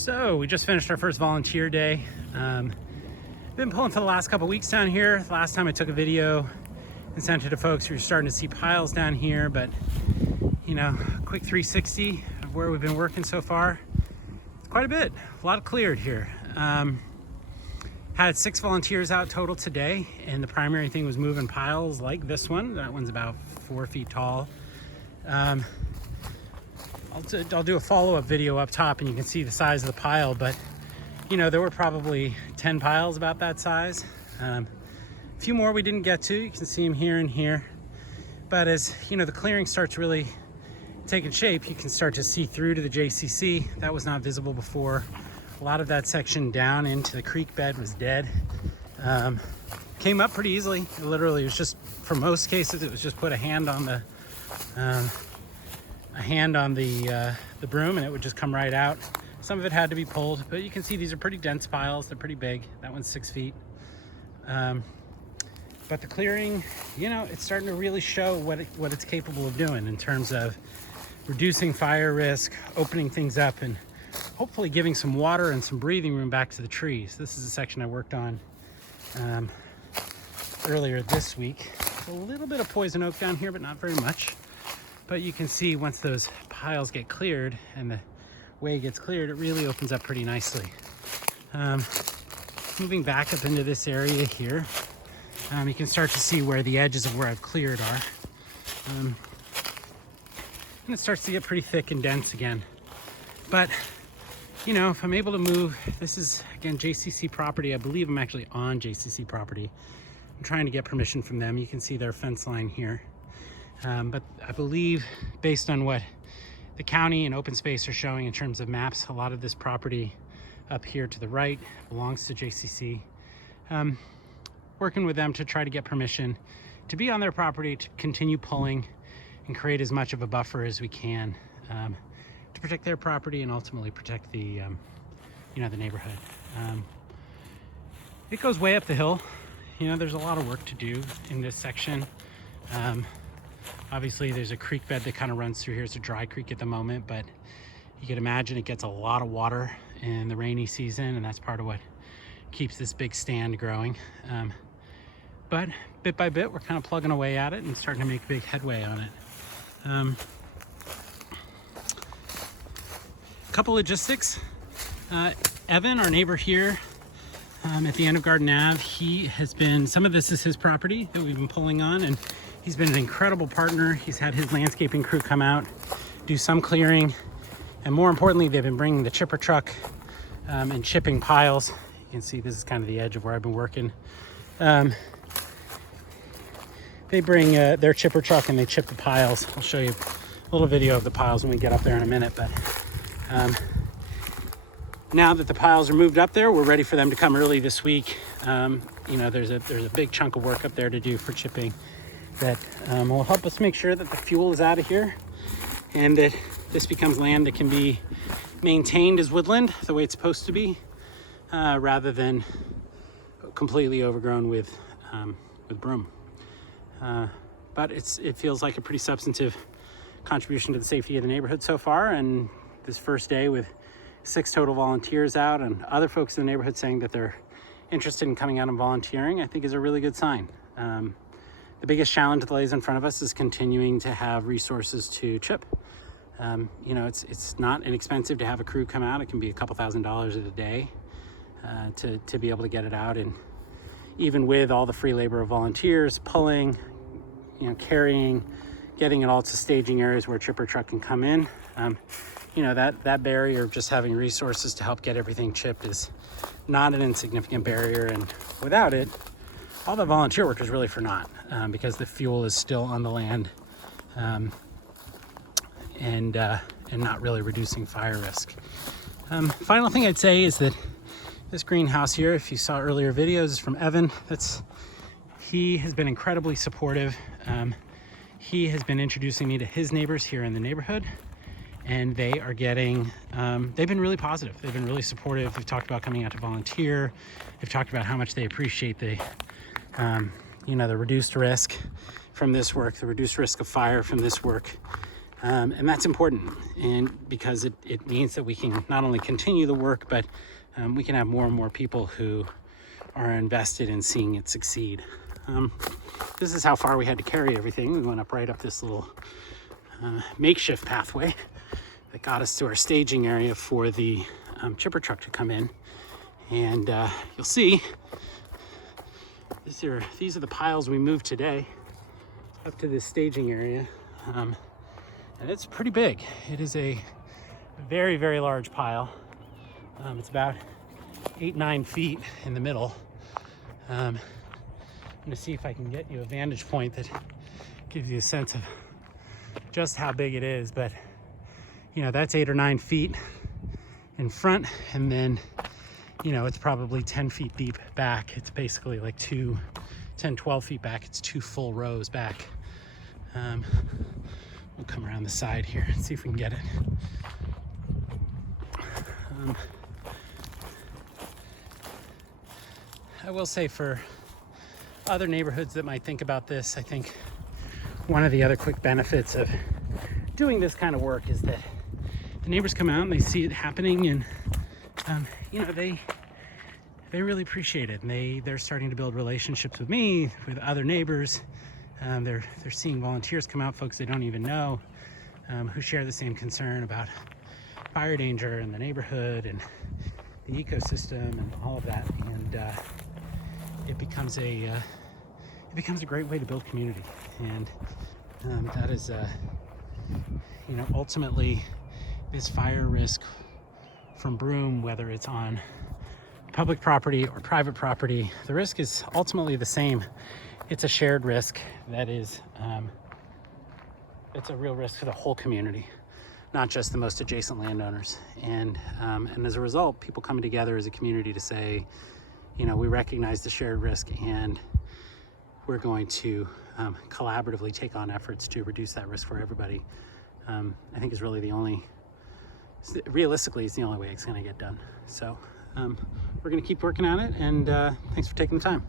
So we just finished our first volunteer day. Been pulling for the last couple weeks down here. The last time I took a video and sent it to folks, we were starting to see piles down here, but you know, a quick 360 of where we've been working so far. It's quite a bit, a lot cleared here. Had 6 volunteers out total today, and the primary thing was moving piles like this one. That one's about 4 feet tall. I'll do a follow-up video up top and you can see the size of the pile, but you know, there were probably 10 piles about that size. A few more we didn't get to. You can see them here and here. But as you know, the clearing starts really taking shape, you can start to see through to the JCC. That was not visible before. A lot of that section down into the creek bed was dead. Came up pretty easily. It literally was just, for most cases, it was just put a hand on the broom and it would just come right out. Some of it had to be pulled, but you can see these are pretty dense piles. They're pretty big. That one's 6 feet. But the clearing, you know, it's starting to really show what it's capable of doing in terms of reducing fire risk, opening things up, and hopefully giving some water and some breathing room back to the trees. This is a section I worked on earlier this week. A little bit of poison oak down here, but not very much. But you can see once those piles get cleared and the way gets cleared, it really opens up pretty nicely. Moving back up into this area here, you can start to see where the edges of where I've cleared are. And it starts to get pretty thick and dense again. But, you know, if I'm able to move, this is, again, JCC property. I believe I'm actually on JCC property. I'm trying to get permission from them. You can see their fence line here. But I believe, based on what the county and open space are showing in terms of maps, a lot of this property up here to the right belongs to JCC. Working with them to try to get permission to be on their property, to continue pulling and create as much of a buffer as we can to protect their property and ultimately protect the, you know, the neighborhood. It goes way up the hill. You know, there's a lot of work to do in this section. Obviously there's a creek bed that kind of runs through here. It's a dry creek at the moment, but you can imagine it gets a lot of water in the rainy season, and that's part of what keeps this big stand growing. But bit by bit, we're kind of plugging away at it and starting to make big headway on it. Couple logistics. Evan, our neighbor here at the end of Garden Ave, he has been, some of this is his property that we've been pulling on, and he's been an incredible partner. He's had his landscaping crew come out, do some clearing, and more importantly, they've been bringing the chipper truck and chipping piles. You can see this is kind of the edge of where I've been working. They bring their chipper truck and they chip the piles. I'll show you a little video of the piles when we get up there in a minute, but now that the piles are moved up there, we're ready for them to come early this week. You know, there's a big chunk of work up there to do for chipping that will help us make sure that the fuel is out of here and that this becomes land that can be maintained as woodland the way it's supposed to be, rather than completely overgrown with broom. But it feels like a pretty substantive contribution to the safety of the neighborhood so far, and this first day with 6 total volunteers out and other folks in the neighborhood saying that they're interested in coming out and volunteering, I think is a really good sign. The biggest challenge that lays in front of us is continuing to have resources to chip. You know, it's not inexpensive to have a crew come out. It can be a couple $1,000s a day to be able to get it out. And even with all the free labor of volunteers pulling, you know, carrying, getting it all to staging areas where a chipper truck can come in, you know, that barrier of just having resources to help get everything chipped is not an insignificant barrier. And without it, all the volunteer work is really for naught, because the fuel is still on the land, and not really reducing fire risk. Final thing I'd say is that this greenhouse here, if you saw earlier videos, is from Evan. He has been incredibly supportive. He has been introducing me to his neighbors here in the neighborhood, and they are getting, they've been really positive. They've been really supportive. They've talked about coming out to volunteer. They've talked about how much they appreciate the, you know, the reduced risk from this work, the reduced risk of fire from this work. And that's important, and because it means that we can not only continue the work, but we can have more and more people who are invested in seeing it succeed. This is how far we had to carry everything. We went right up this little makeshift pathway that got us to our staging area for the chipper truck to come in. And you'll see, these are the piles we moved today up to this staging area. And it's pretty big. It is a very, very large pile. It's about 8-9 feet in the middle. I'm gonna see if I can get you a vantage point that gives you a sense of just how big it is. But you know, that's 8 or 9 feet in front, and then you know, it's probably 10 feet deep back. It's basically like 10-12 feet back. It's 2 full rows back. We'll come around the side here and see if we can get it. I will say, for other neighborhoods that might think about this, I think one of the other quick benefits of doing this kind of work is that the neighbors come out and they see it happening, and you know, they really appreciate it, and they're starting to build relationships with me, with other neighbors. They're seeing volunteers come out, folks they don't even know, who share the same concern about fire danger in the neighborhood and the ecosystem and all of that. And it becomes a great way to build community. And that is, you know, ultimately this fire risk from broom, whether it's on public property or private property, the risk is ultimately the same. It's a shared risk that is, it's a real risk for the whole community, not just the most adjacent landowners. And as a result, people coming together as a community to say, you know, we recognize the shared risk, and we're going to collaboratively take on efforts to reduce that risk for everybody, I think is really realistically, it's the only way it's gonna get done. So we're gonna keep working on it, and thanks for taking the time.